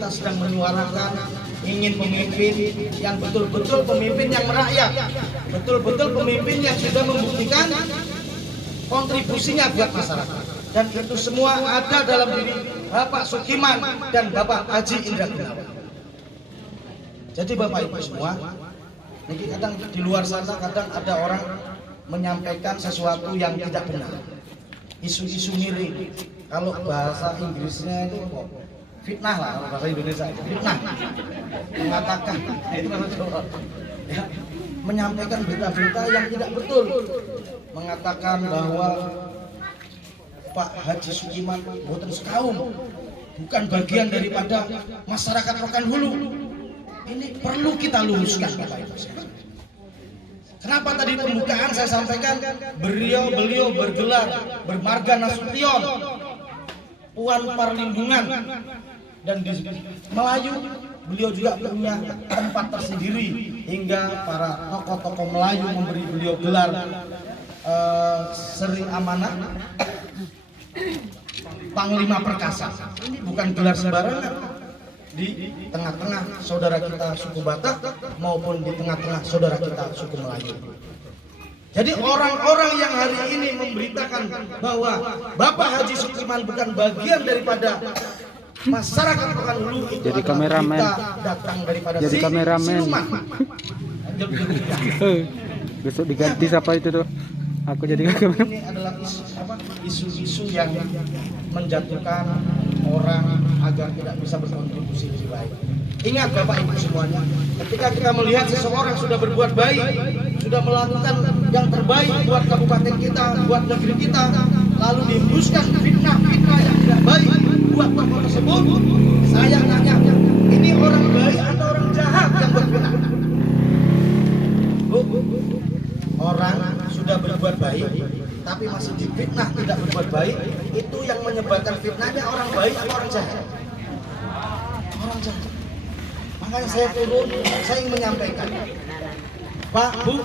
kita sedang menyuarakan ingin pemimpin yang betul-betul pemimpin yang merakyat, betul-betul pemimpin yang sudah membuktikan kontribusinya buat masyarakat. Dan itu semua ada dalam diri Bapak Sukiman dan Bapak Haji Indra Gunawan. Jadi Bapak Ibu semua, ini kadang di luar sana kadang ada orang menyampaikan sesuatu yang tidak benar, isu-isu miring. Kalau bahasa Inggrisnya itu fitnah lah, kalau bahasa Indonesia itu fitnah, mengatakan itu ya, menyampaikan berita-berita yang tidak betul, mengatakan bahwa Pak Haji Sukiman boten sekaum, bukan bagian daripada masyarakat Rokan Hulu. Ini perlu kita luruskan Bapak Ibu. Kenapa tadi pembukaan saya sampaikan beliau bergelar bermarga Nasution, Puan Perlindungan, dan di Melayu beliau juga punya tempat tersendiri hingga para tokoh-tokoh Melayu memberi beliau gelar Seri Amanah Panglima Perkasa. Ini bukan gelar sembarangan di tengah-tengah saudara kita suku Batak maupun di tengah-tengah saudara kita suku Melayu. Jadi orang-orang yang hari ini memberitakan bahwa Bapak Haji Sukiman bukan bagian daripada masyarakat Rokan Hulu, itu jadi kameramen, datang daripada jadi kameramen. Besok diganti siapa itu tuh? Aku jadi kameramen. Ini adalah isu-isu yang menjatuhkan orang agar tidak bisa berkontribusi lebih baik. Ingat Bapak Ibu semuanya, ketika kita melihat seseorang sudah berbuat baik, sudah melakukan yang terbaik buat kabupaten kita, buat negeri kita, lalu dihembuskan fitnah-fitnah yang tidak baik buat tokoh tersebut, saya nanya, ini orang baik atau orang jahat yang berfitnah? Orang sudah berbuat baik tapi masih difitnah tidak berbuat baik, itu yang menyebarkan fitnahnya orang baik atau orang jahat? Orang jahat. Makanya saya turun, saya ingin menyampaikan, Pak, Bu,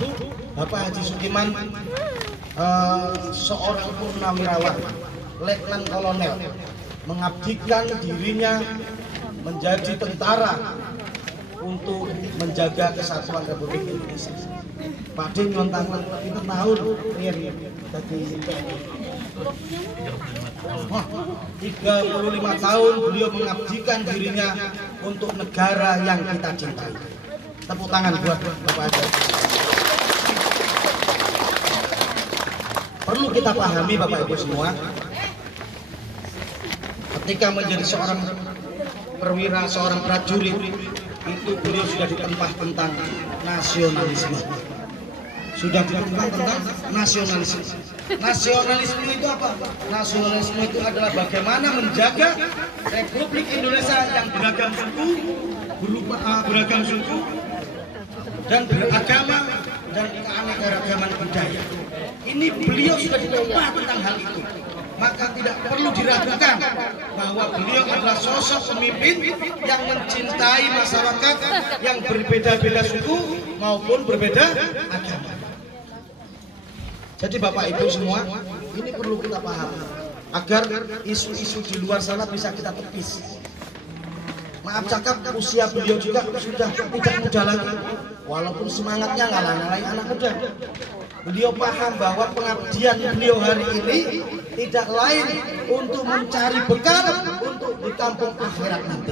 Bapak Haji Sukiman seorang purnawirawan, letnan kolonel, mengabdikan dirinya menjadi tentara untuk menjaga kesatuan Republik Indonesia. Pak Din nyontang itu tahun tadi 35 tahun beliau mengabdikan dirinya untuk negara yang kita cintai. Tepuk tangan buat Bapak Haji. Perlu kita pahami Bapak Ibu semua, ketika menjadi seorang perwira, seorang prajurit, itu beliau sudah ditempa tentang nasionalisme. Sudah ditempa tentang nasionalisme. Nasionalisme itu apa? Nasionalisme itu adalah bagaimana menjaga Republik Indonesia yang beragam suku, beragam suku dan beragama dan keanekaragaman budaya. Ini beliau sudah ditempa tentang hal itu. Maka tidak perlu diragukan bahwa beliau adalah sosok pemimpin yang mencintai masyarakat yang berbeda-beda suku maupun berbeda agama. Jadi Bapak Ibu semua, ini perlu kita paham agar isu-isu di luar sana bisa kita tepis. Maaf cakap, usia beliau juga sudah tidak muda lagi, walaupun semangatnya nggak lain anak muda. Beliau paham bahwa pengabdian beliau hari ini tidak lain untuk mencari bekal untuk di kampung akhirat nanti.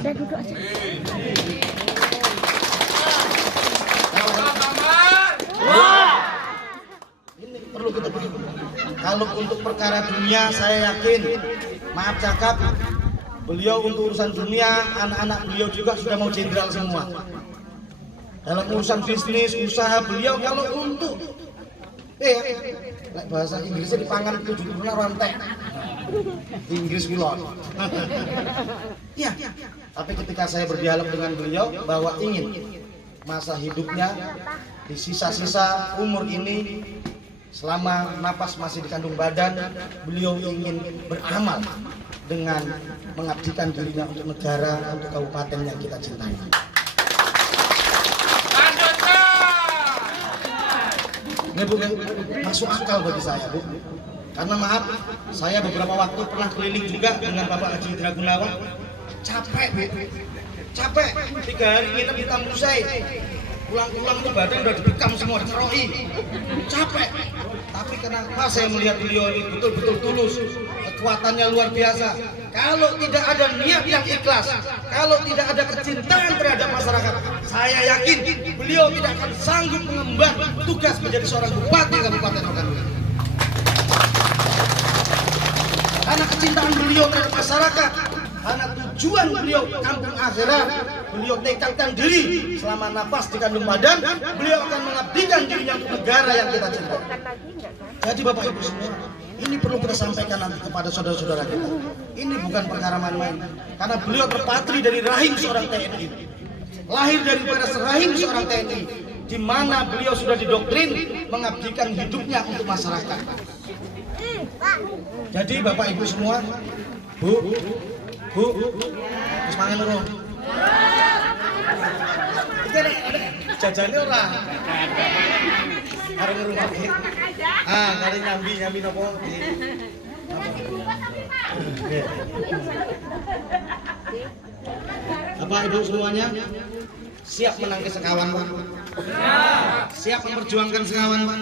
Ini perlu kita paham. Kalau untuk perkara dunia, saya yakin, maaf cakap, beliau untuk urusan dunia, anak-anak beliau juga sudah mau jenderal semua. Dalam urusan bisnis, usaha beliau, kalau untuk bahasa Inggrisnya dipangan 70 rantai Inggris pilot. Ya, tapi ketika saya berdialog dengan beliau bahwa ingin masa hidupnya di sisa-sisa umur ini, selama napas masih di kandung badan, beliau ingin beramal dengan mengabdikan dirinya untuk negara, untuk kabupaten yang kita cintai. Ini Bu, masuk akal bagi saya Bu. Karena maaf, saya beberapa waktu pernah keliling juga dengan Bapak Haji Indra Gunawan. Capek Bu. capek 3 hari nginep di Taman Said. Pulang-pulang itu badan udah dibekam semua, diceroi. Capek. Tapi kenapa saya melihat beliau ini betul-betul tulus, kekuatannya luar biasa. Kalau tidak ada niat yang ikhlas, kalau tidak ada kecintaan terhadap masyarakat, saya yakin beliau tidak akan sanggup mengemban tugas menjadi seorang bupati Kabupaten Pekanbaru. Karena kecintaan beliau terhadap masyarakat, karena tujuan beliau kampung akhirat, beliau tekadkan diri selama nafas di kandung badan, beliau akan mengabdikan dirinya untuk negara yang kita cintai. Jadi Bapak Ibu semua, ini perlu kita sampaikan nanti kepada saudara-saudara kita. Ini bukan perkara main-main, karena beliau terpatri dari rahim seorang TNI, lahir daripada rahim seorang TNI, di mana beliau sudah didoktrin mengabdikan hidupnya untuk masyarakat. Jadi Bapak Ibu semua, Bu, terus mangan urung. Iki ada jajane ora? Arep urung iki. Kali nyambi nopo? Bapak Ibu semuanya siap menangkis sekawan, Pak? Siap memperjuangkan sekawan, Pak?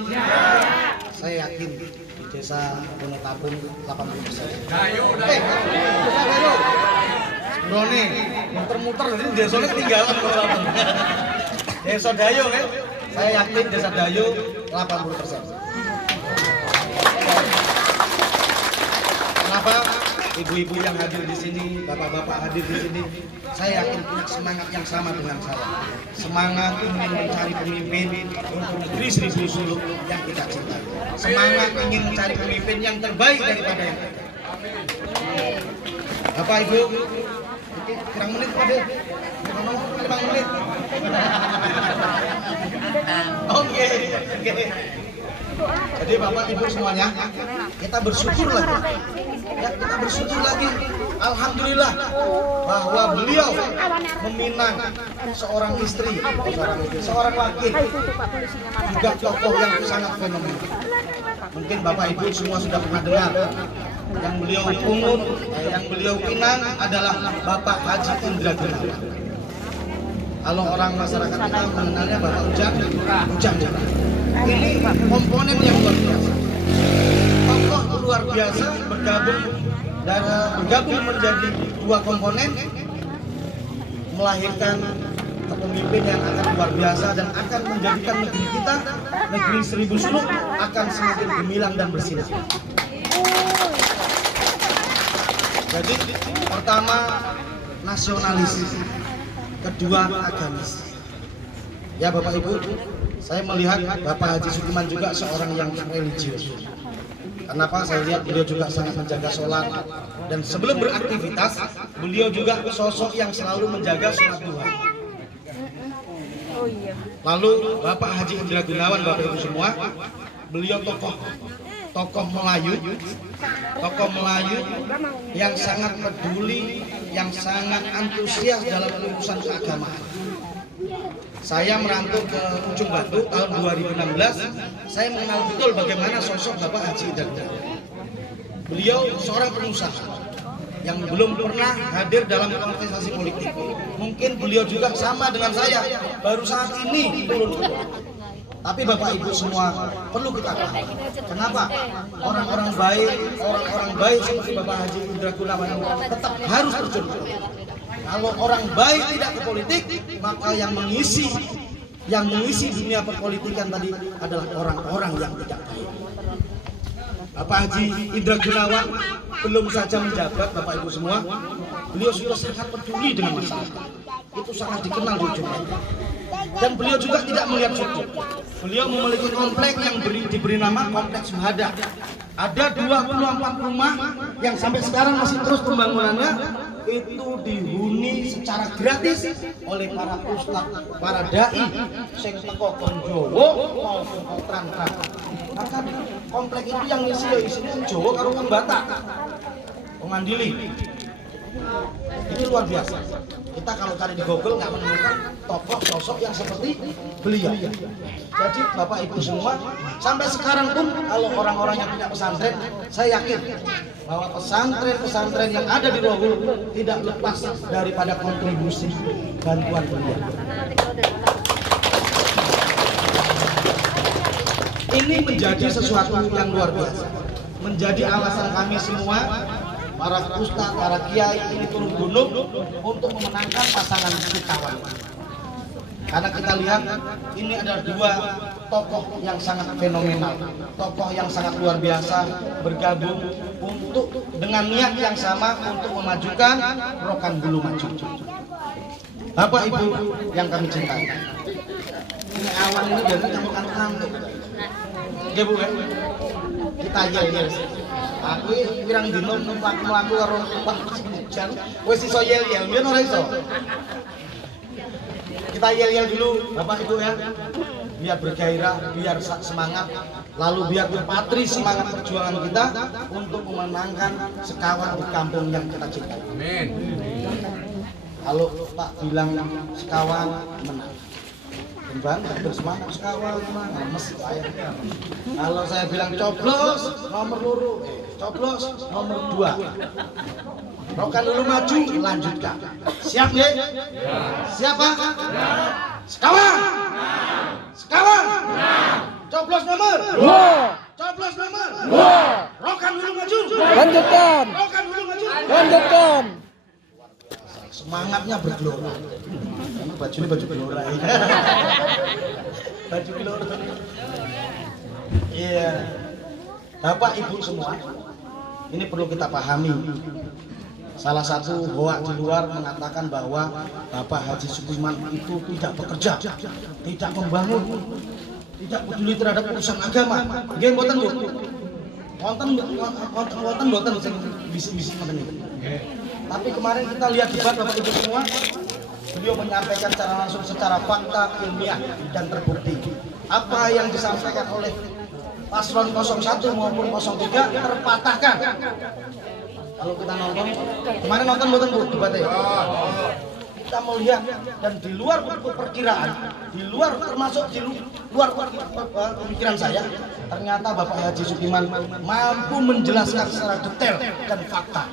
Saya yakin di desa Wonotabung 80%. Dayo. Brone, muter-muter ini desanya ketinggalan kalau Desa Dayo kan? Saya yakin desa Dayo 80%. Kenapa? Ibu-ibu yang hadir di sini, bapak-bapak hadir di sini, saya yakin punya semangat yang sama dengan saya. Semangat ingin mencari pemimpin untuk negeri Seribu Suluk yang kita cintai. Semangat ingin mencari pemimpin yang terbaik daripada yang kita. Bapak Ibu, kurang menit pada 5 menit. Oke. Jadi Bapak Ibu semuanya, kita bersyukur lagi. Ya, kita bersyukur lagi. Alhamdulillah bahwa beliau meminang seorang istri, seorang wakil, juga tokoh yang sangat fenomenal. Mungkin Bapak Ibu semua sudah pernah dengar yang beliau pungut, yang beliau pinang adalah Bapak Haji Indra Gunawan. Kalau orang masyarakat kita mengenalnya Bapak Ujang. Ini komponen yang luar biasa. Tokoh luar biasa bergabung menjadi 2 komponen, melahirkan kepemimpinan yang akan luar biasa dan akan menjadikan negeri kita, negeri Seribu Suluk akan semakin gemilang dan bersinar. Jadi pertama nasionalis, kedua agamis. Ya Bapak Ibu, saya melihat Bapak Haji Sukiman juga seorang yang religius. Kenapa? Saya lihat beliau juga sangat menjaga sholat, dan sebelum beraktivitas beliau juga sosok yang selalu menjaga sholat duha. Lalu Bapak Haji Indra Gunawan, Bapak Ibu semua, beliau tokoh Melayu yang sangat peduli, yang sangat antusias dalam urusan keagamaan. Saya merantau ke Ujung Batu tahun 2016, saya mengenal betul bagaimana sosok Bapak Haji Indra Gunawan. Beliau seorang pengusaha yang belum pernah hadir dalam kontestasi politik. Mungkin beliau juga sama dengan saya, baru saat ini turun. Tapi Bapak Ibu semua perlu kita paham. Kenapa? Orang-orang baik seperti Bapak Haji Indra Gunawan tetap harus terjun. Kalau orang baik tidak ke politik, maka yang mengisi dunia perpolitikan tadi adalah orang-orang yang tidak baik. Bapak Haji Indra Gunawan belum saja menjabat, Bapak Ibu semua, beliau sudah sangat peduli dengan masyarakat. Itu sangat dikenal di Ujung Batu. Dan beliau juga tidak melihat suku. Beliau memiliki komplek yang diberi nama Kompleks Syuhada. Ada 24 rumah yang sampai sekarang masih terus pembangunannya, itu dihuni secara gratis oleh para ustaz, para dai, sing teko Jawa maupun Trans. Maka komplek itu yang isinya Jawa karo wong Batak, wong Mandili. Ini luar biasa. Kita kalau cari di Google nggak menemukan tokoh sosok yang seperti beliau. Jadi Bapak Ibu semua, sampai sekarang pun kalau orang-orang yang punya pesantren, saya yakin bahwa pesantren-pesantren yang ada di Rohul tidak lepas daripada kontribusi bantuan beliau. Ini menjadi sesuatu yang luar biasa, menjadi alasan kami semua, para ustadz, para kiai ini turun gunung untuk memenangkan pasangan kawan. Karena kita lihat ini adalah dua tokoh yang sangat fenomenal, tokoh yang sangat luar biasa bergabung untuk dengan niat yang sama untuk memajukan Rokan Hulu maju. Bapak Ibu yang kami cintai, ini awan ini dari campuran kantuk. Oke Bu, kita yel-yel. Aku pirang dino numpak mlaku karo Pak Jan. Wis iso yel-yel, yen ora iso. Kita yel-yel dulu Bapak Ibu ya. Biar bergairah, biar semangat, lalu biar berpatri semangat perjuangan kita untuk memenangkan sekawan di kampung yang kita cintai. Amin. Kalau tak bilang sekawan menang. Kembang bersemangat sekawan lemes saya. Kalau saya bilang coblos nomor 2, coblos nomor 2. Rokan Hulu maju, lanjutkan. Siap nggih? Siap Pak? Sekawan. Sekawan. Coblos nomor 2. Coblos nomor 2. Rokan Hulu maju. Lanjutkan. Rokan Hulu maju. Lanjutkan. Semangatnya bergelora. Baju ini baju gelora ya. Baju gelora. Iya. Bapak Ibu semua, ini perlu kita pahami. Salah satu hoak di luar mengatakan bahwa Bapak Haji Sukiman itu tidak bekerja, tidak membangun, tidak peduli terhadap urusan agama. Nggih mboten Bu. Wonten mboten sing bisik-bisik ngoten niku. Tapi kemarin kita lihat debat Bapak Ibu semua, beliau menyampaikan secara langsung, secara fakta, ilmiah dan terbukti. Apa yang disampaikan oleh paslon 01 maupun 03 terpatahkan. Kalau kita nonton, kemarin nonton betul Bu debatnya. Kita melihat dan di luar perkiraan, di luar termasuk di luar pemikiran saya, ternyata Bapak Haji Sukiman mampu menjelaskan secara detail dan fakta.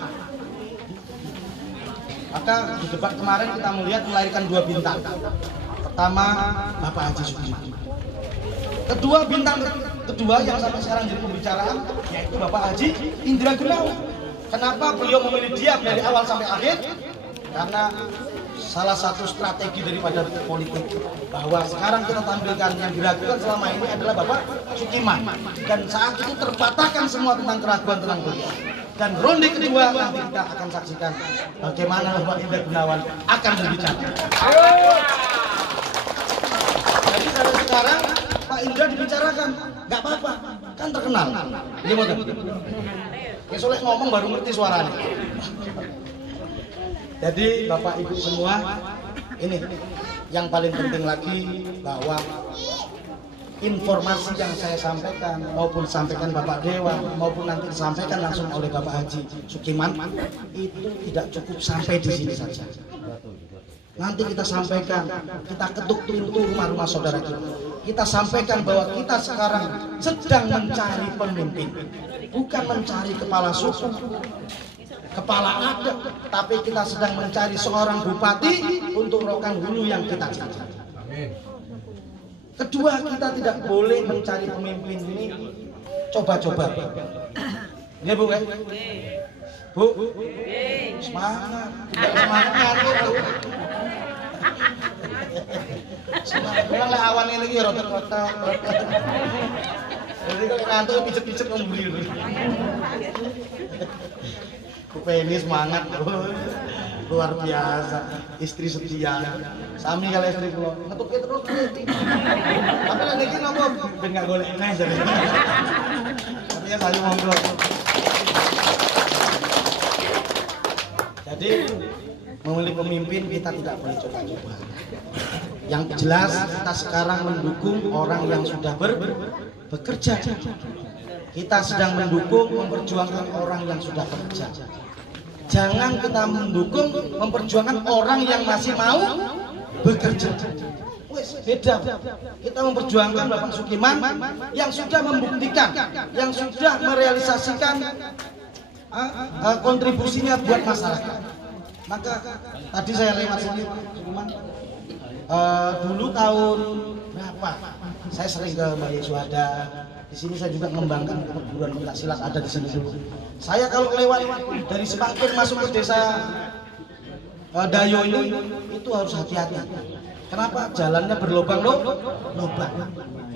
Maka di debat kemarin kita melihat melahirkan 2 bintang. Pertama Bapak Haji Sukiman. Kedua bintang kedua yang sampai sekarang jadi pembicaraan yaitu Bapak Haji Indra Gunawan. Kenapa beliau memilih diam dari awal sampai akhir? Karena salah satu strategi daripada politik bahwa sekarang kita tampilkan yang diragukan selama ini adalah Bapak Sukiman, dan saat itu terpatahkan semua tentang keraguan tentang beliau. Dan ronde kedua nanti kita akan saksikan bagaimana Bapak Indra Gunawan akan berbicara. Jadi kalau sekarang Pak Indra dibicarakan, nggak apa-apa, kan terkenal. Ini mau soleh ngomong baru ngerti suaranya. Jadi Bapak Ibu semua, ini yang paling penting lagi bahwa informasi yang saya sampaikan maupun sampaikan Bapak Dewa maupun nanti disampaikan langsung oleh Bapak Haji Sukiman itu tidak cukup sampai di sini saja. Nanti kita sampaikan, kita ketuk pintu rumah-rumah saudara kita. Kita sampaikan bahwa kita sekarang sedang mencari pemimpin, bukan mencari kepala suku, kepala adat, tapi kita sedang mencari seorang bupati untuk Rokan Hulu yang kita cintai. Kedua, kita tidak boleh mencari pemimpin ini coba-coba. Ya Bu, ya? Bu, semangat, semangat. Semangat, lah awan ini ya rata-rata. Jadi kalau ngantuk pijet-pijet ngemburi. Kupeni semangat, luar biasa, istri setia. Sami kalau istri kula ngetuke terus. Tapi lek iki nopo ben gak golek neh jare. Tapi ya sayu monggo. Jadi memilih pemimpin kita tidak boleh coba-coba. Yang jelas kita sekarang mendukung orang yang sudah bekerja. Kita sedang mendukung memperjuangkan orang yang sudah bekerja. Jangan kita mendukung, memperjuangkan orang yang masih mau bekerja. Wes, beda. Kita memperjuangkan Bapak Sukiman yang sudah membuktikan, yang sudah merealisasikan kontribusinya buat masyarakat. Maka tadi saya lewat sini, Sukiman, dulu tahun berapa? Saya sering ke Mbak Suhada. Di sini saya juga mengembangkan perguruan pencaksilat ada di sini dulu. Saya kalau lewat dari Sepangkir masuk ke desa Dayo ini itu harus hati-hati. Kenapa? Jalannya berlubang-lubang.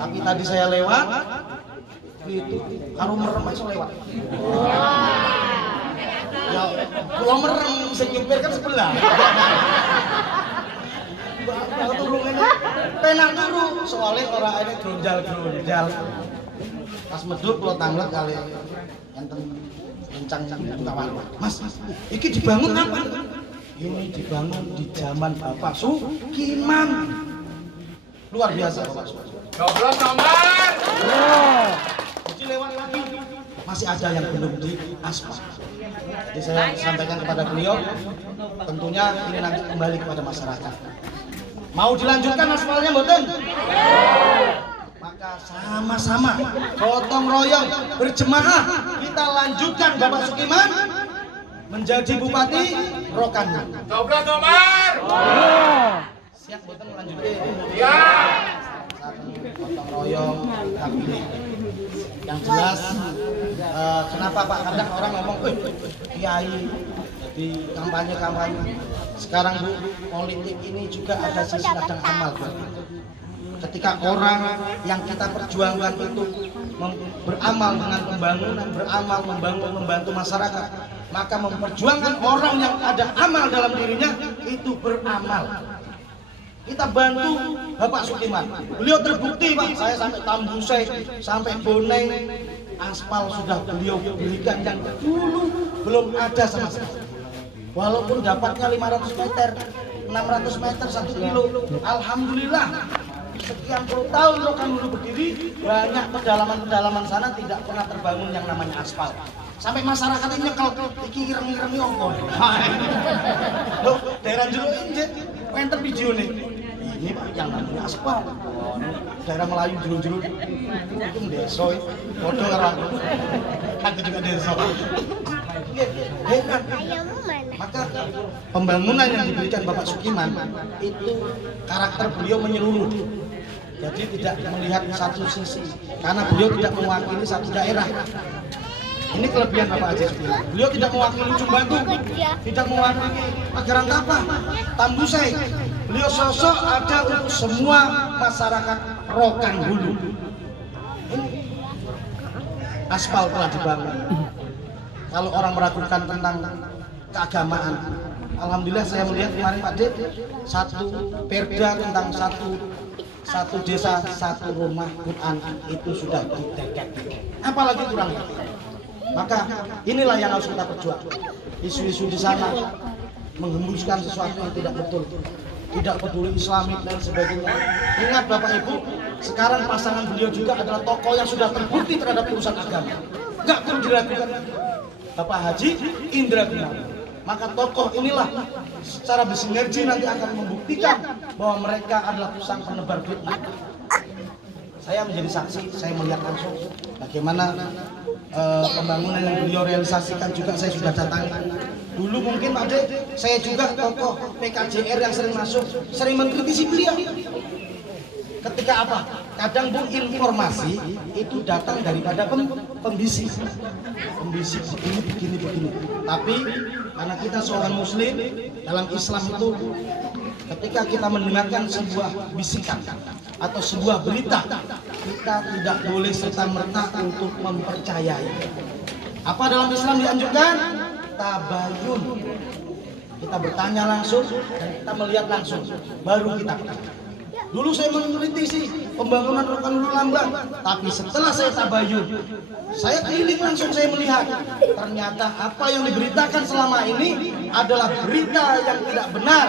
Tapi tadi saya lewat itu karo merem masuk lewat. Ya, kalau merem sing nyupir kan sebelah. Mbak turun ini penak turu soalnya orang ini gronjal. Pas medhuk kula tanglet kali enten lencang tawar. Mas, iki dibangun kapan? Ini dibangun di zaman Bapak Sukiman. Luar biasa Bapak Sukiman. 12 nomor. Jadi lewat lagi masih ada yang belum di aspal. Jadi saya sampaikan kepada beliau, tentunya ini nanti kembali kepada masyarakat. Mau dilanjutkan aspalnya mboten? Maka sama-sama gotong royong berjemaah kita lanjutkan Bapak Sukiman menjadi Bupati Rokan. 12 nomor. Siap mboten melanjutkan? Siap. Gotong royong kami. Yang jelas kenapa Pak kadang orang ngomong, kiai jadi kampanye. Sekarang Bu, politik ini juga ada sisi ladang amal Bu. Ketika orang yang kita perjuangkan itu beramal dengan pembangunan, beramal membantu masyarakat, maka memperjuangkan orang yang ada amal dalam dirinya itu beramal. Kita bantu Bapak Sukiman. Beliau terbukti Pak, saya sampai Tambusai, sampai Boneng, aspal sudah beliau berikan yang dulu belum ada sama sekali. Walaupun dapatnya 500 meter, 600 meter 1 kilo, alhamdulillah. Sekian puluh tahun Rokan Hulu berdiri, banyak pedalaman sana tidak pernah terbangun yang namanya aspal. Sampai masyarakat ini nyekel, iki ireng-ireng opo. Loh, daerah Jero Injet, enter video nih. Ini Pak yang namanya aspal. Daerah Melayu Jero itu desa, bodoh karo aku. Aku juga desa. Hebat. Maka pembangunan yang diberikan Bapak Sukiman itu karakter beliau menyeluruh. Jadi tidak melihat satu sisi, karena beliau tidak mewakili satu daerah. Ini kelebihan Bapak Haji Sukiman. Beliau tidak mewakili Ujung Batu, tidak mewakili Pagaran Tapa, Tambusai. Beliau sosok ada untuk semua masyarakat Rokan Hulu. Ini aspal telah dibangun. Kalau orang meragukan tentang keagamaan, alhamdulillah saya melihat kemarin Pak Dek, satu perda tentang satu desa satu rumah Quran itu sudah dideket. Apalagi kurang. Maka inilah yang harus kita perjuangkan. Isu-isu di sana menghembuskan sesuatu yang tidak betul, tidak peduli Islamik dan sebagainya. Ingat Bapak Ibu, sekarang pasangan beliau juga adalah tokoh yang sudah terbukti terhadap urusan agama. Nggak perlu diragukan. Bapak Haji Indra Gunawan. Maka tokoh inilah secara bersinergi nanti akan membuktikan bahwa mereka adalah sang penebar fitnah. Saya menjadi saksi, saya melihat langsung bagaimana pembangunan yang beliau realisasikan juga saya sudah datangi. Dulu mungkin Pak Dek, saya juga tokoh PKJR yang sering masuk, sering mengkritisi beliau. Ketika apa? Kadang Bu informasi itu datang daripada pembisik. Pembisik begini. Tapi karena kita seorang muslim, dalam Islam itu ketika kita mendengarkan sebuah bisikan atau sebuah berita, kita tidak boleh serta-merta untuk mempercayai. Apa dalam Islam dianjurkan? Tabayun. Kita bertanya langsung dan kita melihat langsung, baru kita katakan. Dulu saya mengkritisi pembangunan Rokan Hulu lamban, tapi setelah saya tabayun, saya keliling langsung saya melihat ternyata apa yang diberitakan selama ini adalah berita yang tidak benar,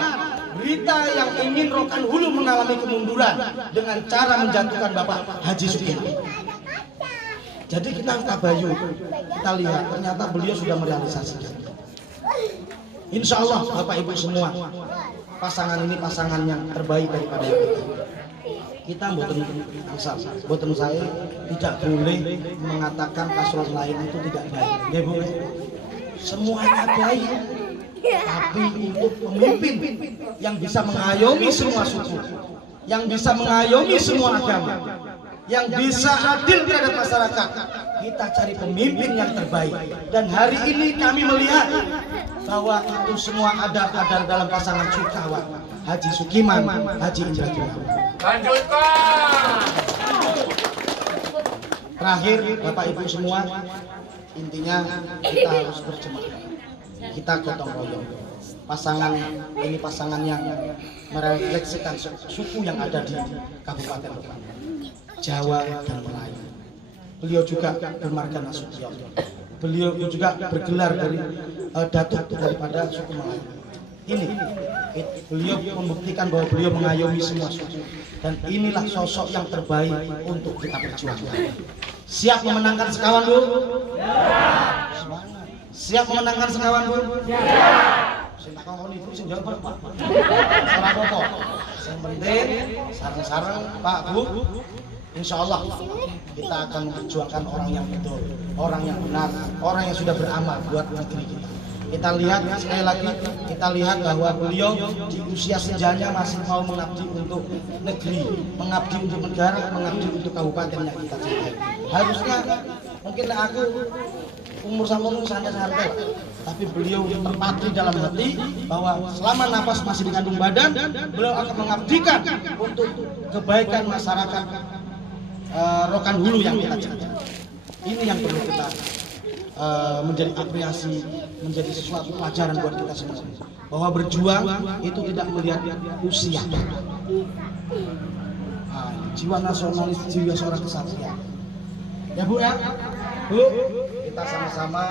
berita yang ingin Rokan Hulu mengalami kemunduran dengan cara menjatuhkan Bapak Haji Sukiman. Jadi kita tabayun, kita lihat ternyata beliau sudah merealisasikan. Insya Allah Bapak Ibu semua, pasangan ini pasangan yang terbaik daripada yang kita boten saya tidak boleh mengatakan paslon lain itu tidak baik. Ya Bu, semuanya baik. Tapi untuk pemimpin yang bisa mengayomi semua suku, yang bisa mengayomi semua agama, yang bisa adil terhadap masyarakat, kita cari pemimpin yang terbaik. Dan hari ini kami melihat bahwa itu semua ada dalam pasangan Sukawa, Haji Sukiman, Haji Indra Gunawan. Lanjutkan. Terakhir Bapak Ibu semua, intinya kita harus berjemaah, kita gotong royong. Pasangan ini pasangan yang merefleksikan suku yang ada di Kabupaten Lebak, Jawa dan Melayu. Beliau juga bermarga Nasution. Beliau juga bergelar dari datuk daripada suku Melayu. Ini beliau membuktikan bahwa beliau mengayomi semua suku, dan inilah sosok yang terbaik untuk kita perjuangkan. Siap memenangkan Sekawan, Bu? Siap memenangkan Sekawan, Bu? Sing tak kongkon ibu sing jawab Pak. Ora apa-apa. Sing penting sareng-sareng Pak Bu, insya Allah kita akan memperjuangkan orang yang betul, orang yang benar, orang yang sudah beramal buat negeri kita. Kita lihat sekali lagi, kita lihat bahwa beliau di usia senjanya masih mau mengabdi untuk negeri, mengabdi untuk negara, mengabdi untuk kabupaten yang kita cintai. Harusnya mungkin aku umur sama umur santai-santai, tapi beliau terpatri dalam hati bahwa selama nafas masih dikandung badan, beliau akan mengabdikan untuk kebaikan masyarakat Rokan Hulu yang kita cintai. Ini yang perlu kita menjadi apresiasi, menjadi sesuatu pelajaran buat kita semua, bahwa berjuang itu tidak melihat usia. Jiwa nasionalis, jiwa seorang kesatria. Ya Bu ya, Bu, kita sama-sama